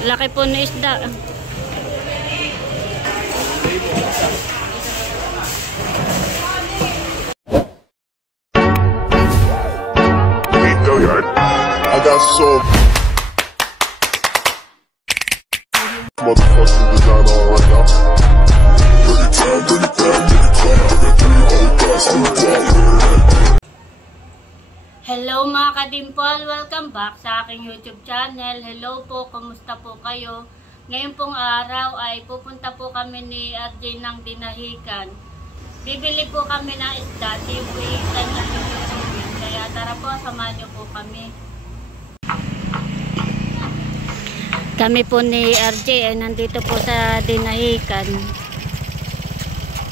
Laki po na isda. I got so motherfucking design on right now. Hello mga kadimpol, welcome back sa aking YouTube channel. Hello po, kumusta po kayo? Ngayon pong araw ay pupunta po kami ni RJ ng Dinahican. Bibili po kami ng isda, tibuitan at tibuitan. Kaya tara po, samahan niyo po kami. Kami po ni RJ ay nandito po sa Dinahican.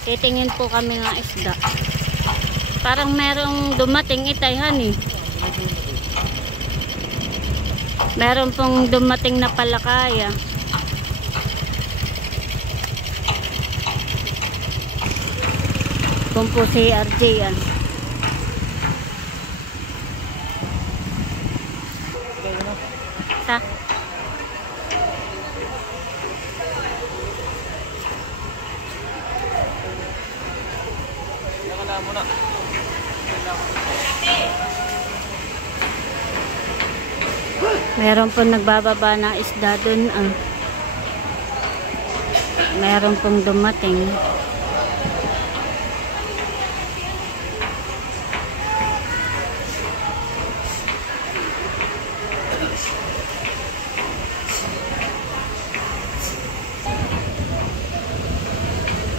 Titingin po kami ng isda. Parang merong dumating itayhan eh. Meron pong dumating na palakaya. Kung po si RJ yan. Ta. Nakala mo na. Meron pong nagbababa ng isda dun. Meron pong dumating.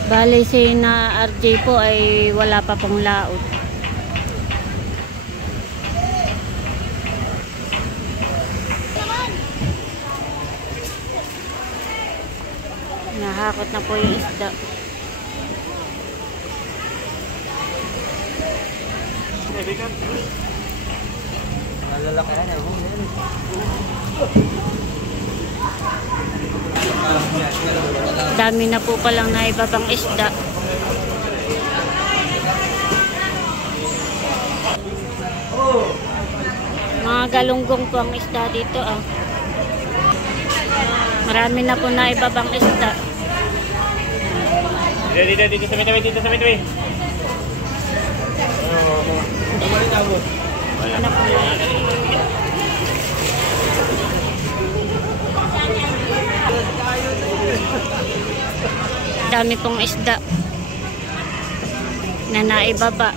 Bali si na RJ po ay wala pa pong laot. Nahakot na po yung isda. Nalalaki yan eh. Dami na po palang naibabang isda. Mga galunggong po ang isda dito. Marami na po naibabang isda. Dito sa midway, dito sa midway. Ano po yan? Dami pong isda na naibaba.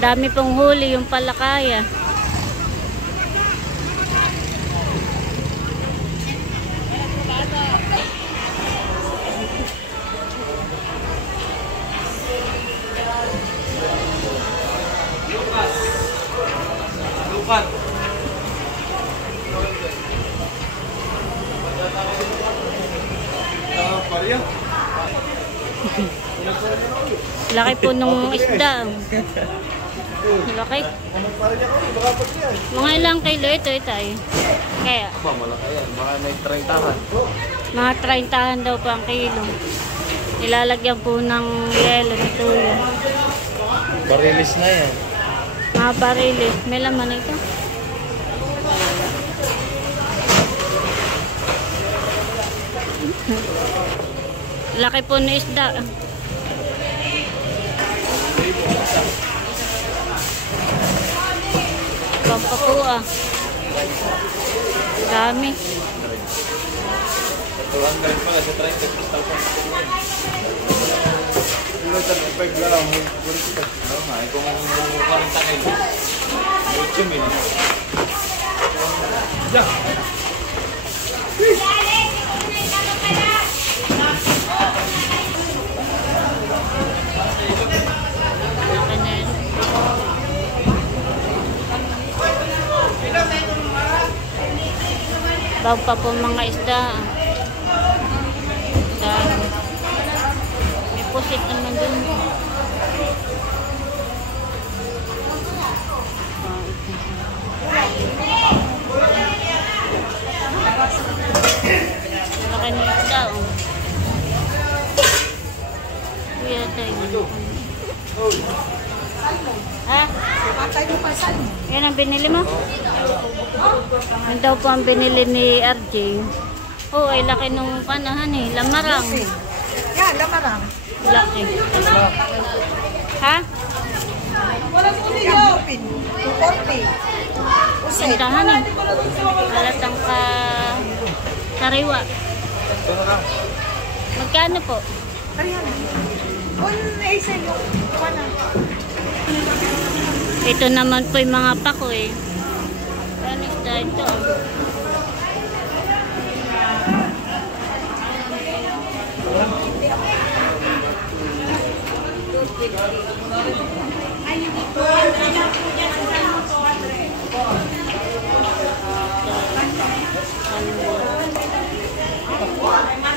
Dami pong huli yung palakaya. Lukat. Laki po nung isda. Laki. Mga ilang kilo ito tayo. Kaya Aba, malaki yan. Baka may 30-han. mga 30 daw po ang kilo. Nilalagyan po ng yelo na tuyo. Barilis na yan. Mga barilis. May laman ito. Laki po na isda. Pampa po Dami. 200 pala sa 30. Pero 35 lang. Oo nga, kung 40 kayo. 8 mil. Yeah. Laki na yun. Bago pa po mga isda. Dami. May pusit naman dun. Laki na isda, oh. Kuya tayo. Ha? Yan ang binili mo? Yan daw po ang binili ni RJ. Oh, ay laki nung panahan eh. Lamarang. Yan, lamarang. Laki. Ha? Wala po niyo. 240. Sindahan eh. Halatang ka sariwa. Magkano po? Karihan. Un isa yung wala. Ito naman po yung mga pako eh. Ano isda ito?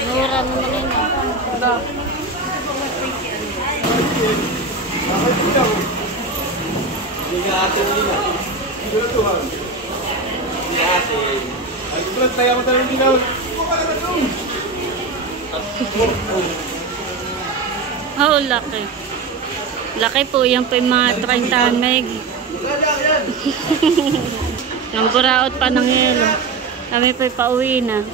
Mura naman yun. Oh, laki. Laki po. Yan po yung mga 30 meg. Ang buraot pa ng yelo. Kami po pauwi na.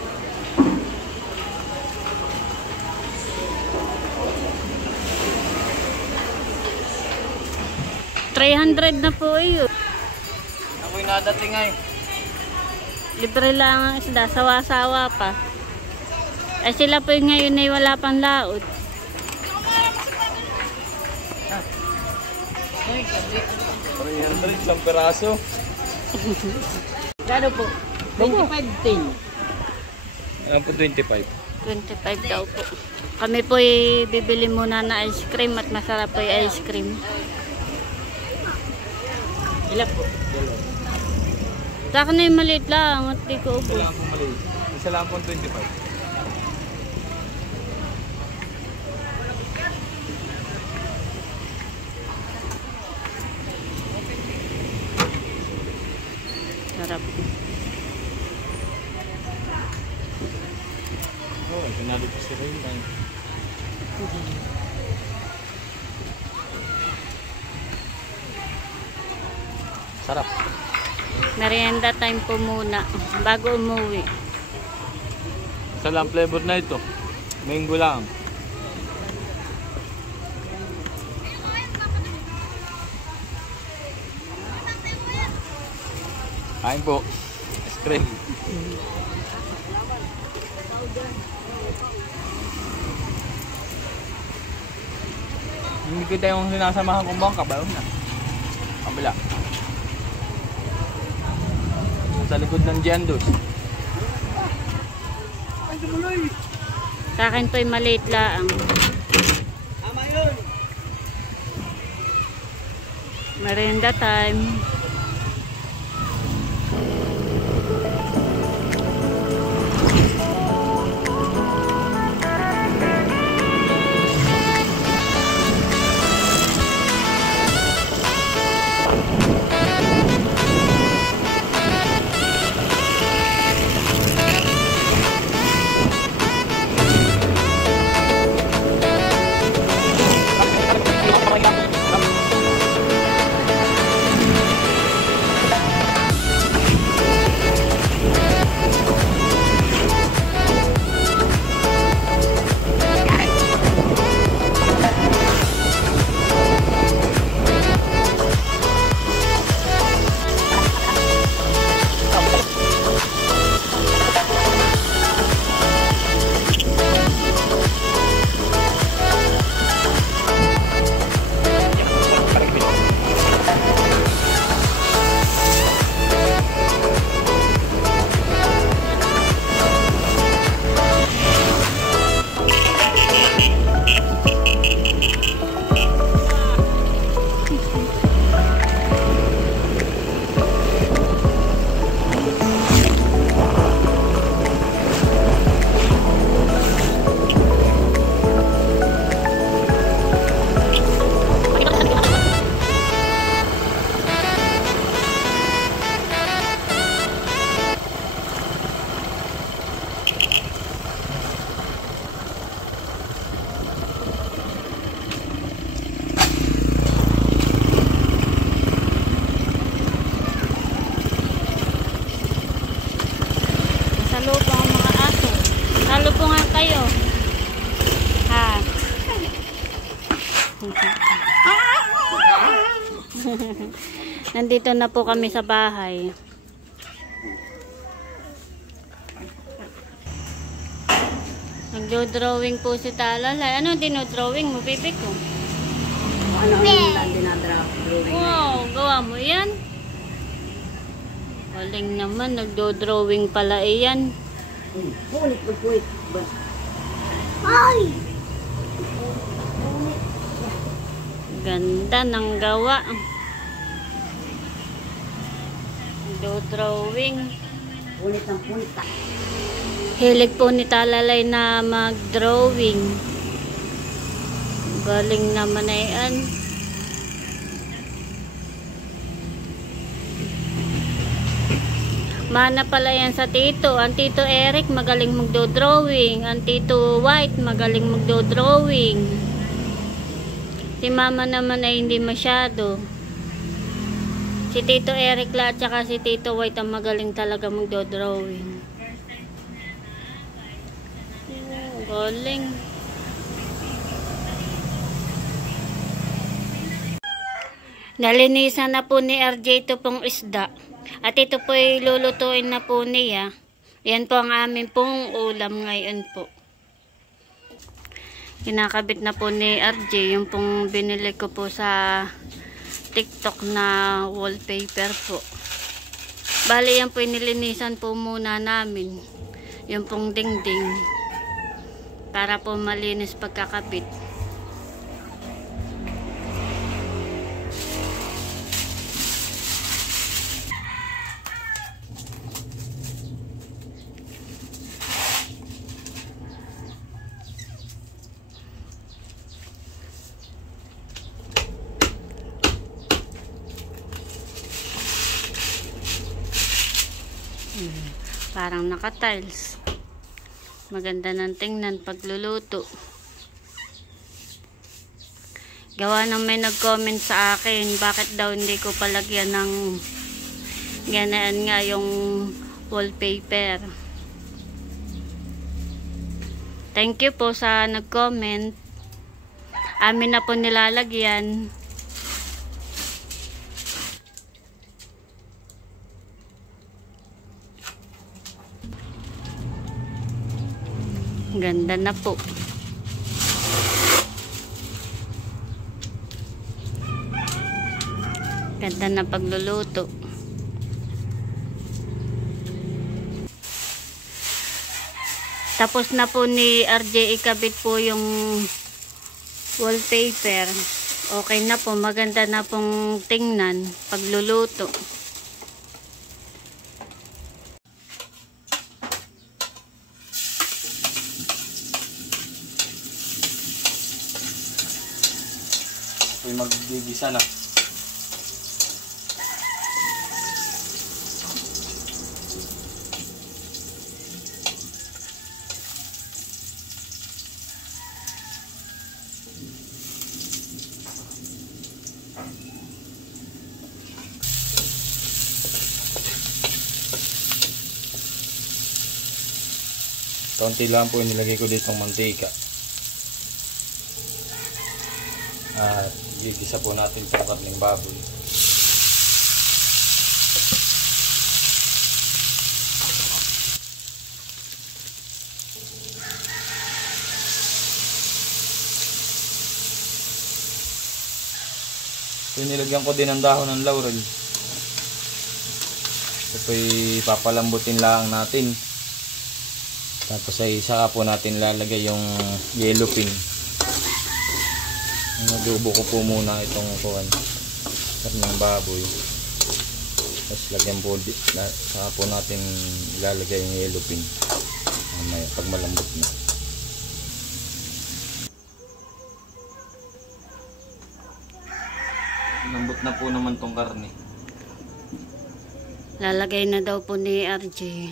$300 na po yun. Ako'y nadating ay. Libre lang ang isda. Sawa-sawa pa. Ay sila po yung ngayon ay wala pang laot. Isang peraso. Gano po? 25-10. Alam po 25. 25 daw po. Kami po ay bibili muna na ice cream at masarap po yung ice cream. Ilan po? Sa akin na yung maliit lang at di ko Isa ubo. lang po maliit. Isa lang po 25. Sarap. Oh, pinalo po si Rin. Sarap. Merienda time po muna bago umuwi. Isa lang flavor na ito. Mango lang. Kain po. Ice cream. Hindi kita yung sinasamahan kong bangka. Bayo na. Kabila. Sa likod ng Giandos. Sa akin po yung maliit lang. Merienda time. kayo? Ha? Nandito na po kami sa bahay. Nagdo-drawing po si Talalay. Ano dinodrawing mo, bibig ko? Ano ang dinadrawing? Wow, gawa mo yan? Galing naman, nagdo-drawing pala iyan. Punit. Ganda ng gawa. Nagdo-drawing. Punit ng punta. Hilig po ni Talalay na mag-drawing. Galing naman na yan. Mana pala yan sa tito. Ang tito Eric magaling magdo-drawing. Ang tito White magaling magdo-drawing. Si mama naman ay hindi masyado. Si tito Eric la at saka si tito White ang magaling talaga magdo-drawing. Galing. Nalinisan na po ni RJ ito pong isda. At ito po ay lulutuin na po niya. Yan po ang amin pong ulam ngayon po. Kinakabit na po ni RJ yung pong binili ko po sa TikTok na wallpaper po. Bali yan po nilinisan po muna namin. Yung pong dingding. Para po malinis pagkakabit. Parang naka-tiles. Maganda ng tingnan pagluluto. Gawa nang may nag-comment sa akin, bakit daw hindi ko palagyan ng ganaan nga yung wallpaper. Thank you po sa nag-comment. Amin na po nilalagyan. Ganda na po. Ganda na pagluluto. Tapos na po ni RJ ikabit po yung wallpaper. Okay na po. Maganda na pong tingnan pagluluto. Maggigisa na. Kaunti lang po nilagay ko ditong mantika. At gigisa po natin itong karning baboy. So, nilagyan ko din ng dahon ng laurel. Ito po'y papalambutin lang natin. Tapos ay saka po natin lalagay yung yellow pin. Nadubo ko po muna itong karneng baboy. Tapos lagyan po, saka po natin ilalagay yung yellow pin. Pag malambot na. Lambot na po naman tong karne. Lalagay na daw po ni RJ.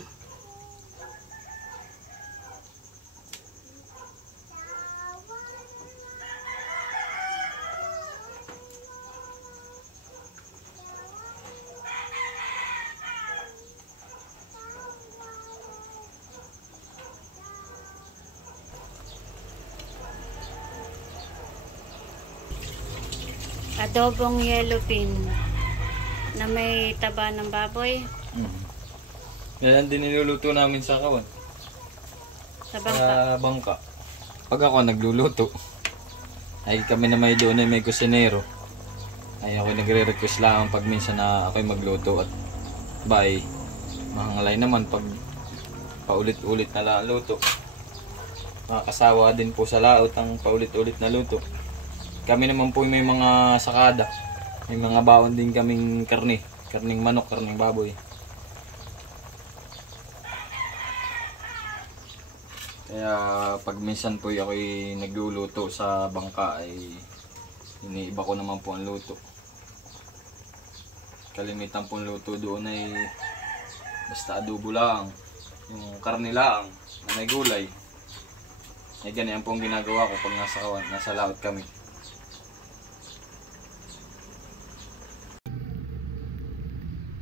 Adobong yellow pin na may taba ng baboy Yan din niluluto namin sa kawan. sa bangka. Sa bangka. Pag ako nagluluto, ay kami na may doon ay may kusinero. Ay ako nagre-request lang pag minsan na ako'y magluto at bye. Mahangalay naman pag paulit-ulit na luto. Makakasawa din po sa laot ang paulit-ulit na luto. Kami naman po may mga sakada. May mga baon din kaming karne. Karning manok, karning baboy. Kaya pag minsan po ako'y nagluluto sa bangka ay iniiba ko naman po ang luto. Kalimitan po ang luto doon ay basta adobo lang, yung karne lang na may gulay. Ay ganyan po ang ginagawa ko pag nasa kawan, nasa laot kami.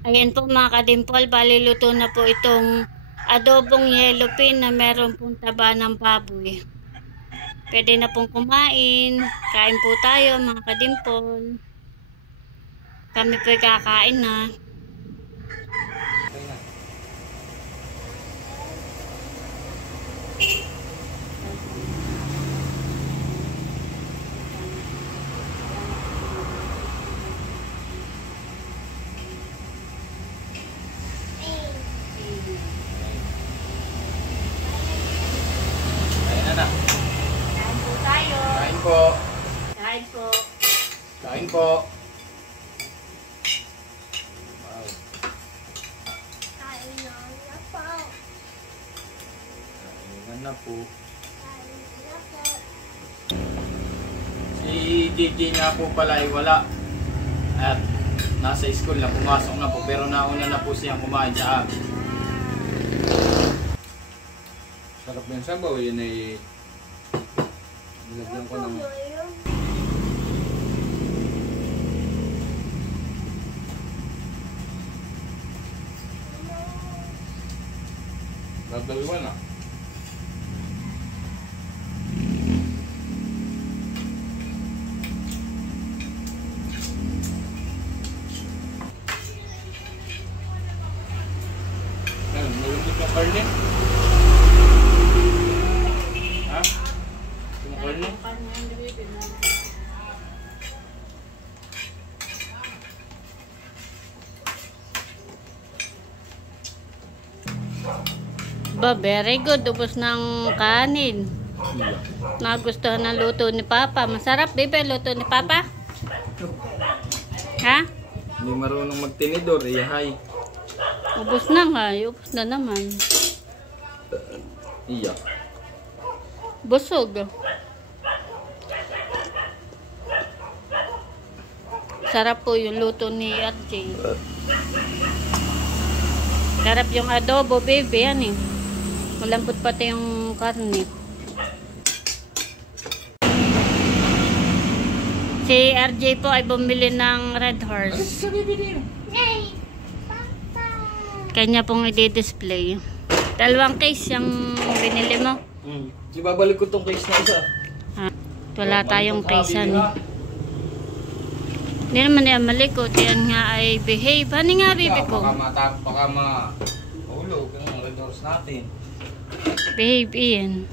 Ayan po mga kadimpol, bali luto na po itong adobong yellow pin na meron pong taba ng baboy. Pwede na pong kumain. Kain po tayo mga kadimpol. Kami po kakain na. Ayan na. Kain po tayo. Kain po. Kain po. Kain po. Wow. Kain na po. Si JJ nga po pala ay wala. At nasa school na, pumasok na po. Pero nauna na po siyang kumain sa amin. Sarap yung sabaw. Yun ay nilagyan ko ng dadaliwan na. Ayun, malungkot yung karne. Ha? Yung karne? Ba, very good. Ubos ng kanin. Nagustuhan ng luto ni Papa. Masarap, bebe, luto ni Papa. Ha? Hindi marunong magtinidor, iyahay. Ubos na nga. Ubos na naman. Iya. Busog. Sarap po yung luto ni RJ. Sarap yung adobo, baby. Yan eh. Malambot pati yung karne. Si RJ po ay bumili ng Red Horse. Kanya pong i-display. 2 case yung binili mo. Ibabalik ko tong case na isa. Wala tayong case ano. Hindi naman yan malikot. Yan nga ay behave. Ano nga bibi ko? Baka ma-ulog ang Red Horse natin. Behave iyan.